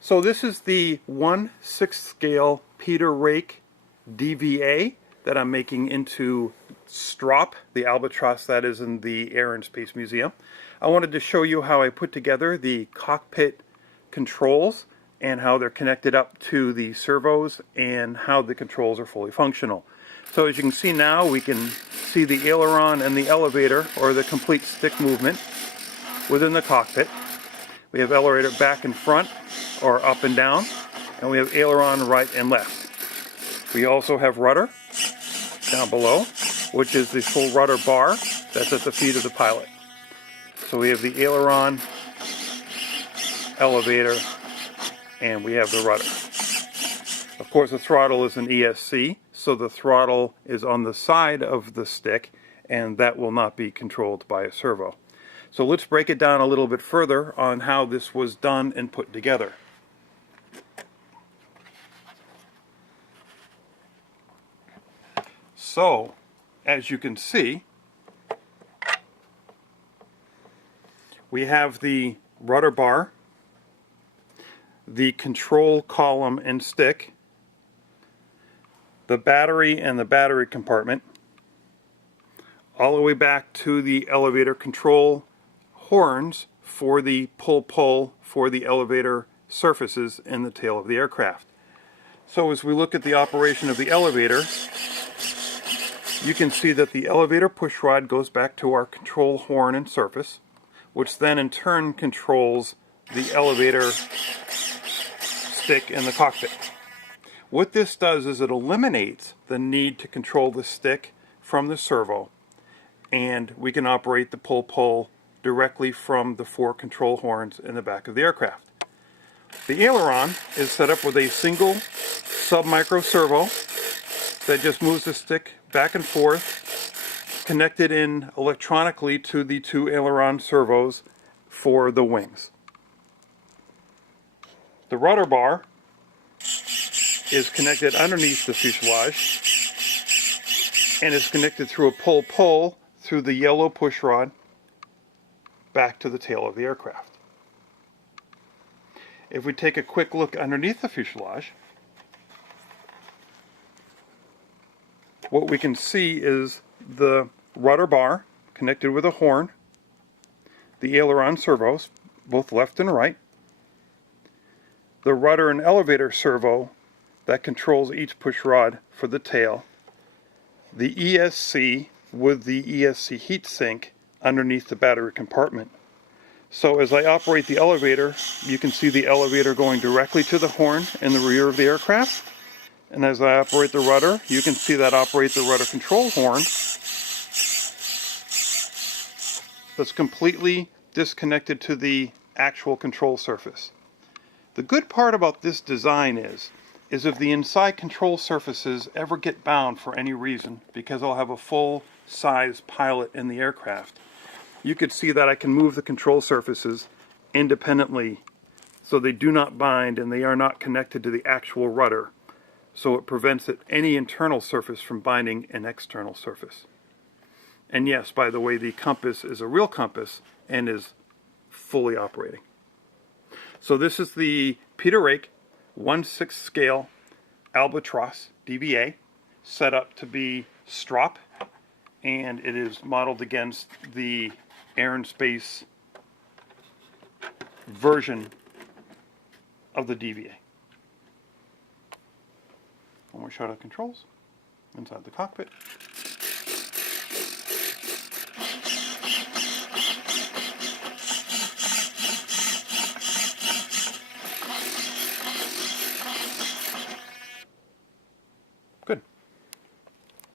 So this is the 1/6 scale Peter Rake DVa that I'm making into STROPP, the albatross that is in the Air and Space Museum. I wanted to show you how I put together the cockpit controls and how they're connected up to the servos and how the controls are fully functional. So as you can see now, we can see the aileron and the elevator, or the complete stick movement within the cockpit. We have elevator back and front, or up and down, and we have aileron right and left. We also have rudder down below, which is the full rudder bar that's at the feet of the pilot. So we have the aileron, elevator, and we have the rudder. Of course, the throttle is an ESC, so the throttle is on the side of the stick, and that will not be controlled by a servo. So let's break it down a little bit further on how this was done and put together. So, as you can see, we have the rudder bar, the control column and stick, the battery and the battery compartment, all the way back to the elevator control horns for the pull for the elevator surfaces in the tail of the aircraft. So as we look at the operation of the elevator, you can see that the elevator push rod goes back to our control horn and surface, which then in turn controls the elevator stick in the cockpit. What this does is it eliminates the need to control the stick from the servo, and we can operate the pull directly from the 4 control horns in the back of the aircraft. The aileron is set up with a single sub-micro servo that just moves the stick back and forth, connected in electronically to the 2 aileron servos for the wings. The rudder bar is connected underneath the fuselage and is connected through a pull through the yellow push rod back to the tail of the aircraft. If we take a quick look underneath the fuselage, what we can see is the rudder bar connected with a horn, the aileron servos, both left and right, the rudder and elevator servo that controls each push rod for the tail, the ESC with the ESC heatsink underneath the battery compartment. So as I operate the elevator, you can see the elevator going directly to the horn in the rear of the aircraft. And as I operate the rudder, you can see that operate the rudder control horn that's completely disconnected to the actual control surface. The good part about this design is if the inside control surfaces ever get bound for any reason, because I'll have a full-size pilot in the aircraft, you could see that I can move the control surfaces independently so they do not bind and they are not connected to the actual rudder. So it prevents any internal surface from binding an external surface. And yes, by the way, the compass is a real compass and is fully operating. So this is the Peter Rake 1/6 scale albatross DVa, set up to be STROPP, and it is modeled against the Air and Space version of the DVa. One more shot of controls inside the cockpit.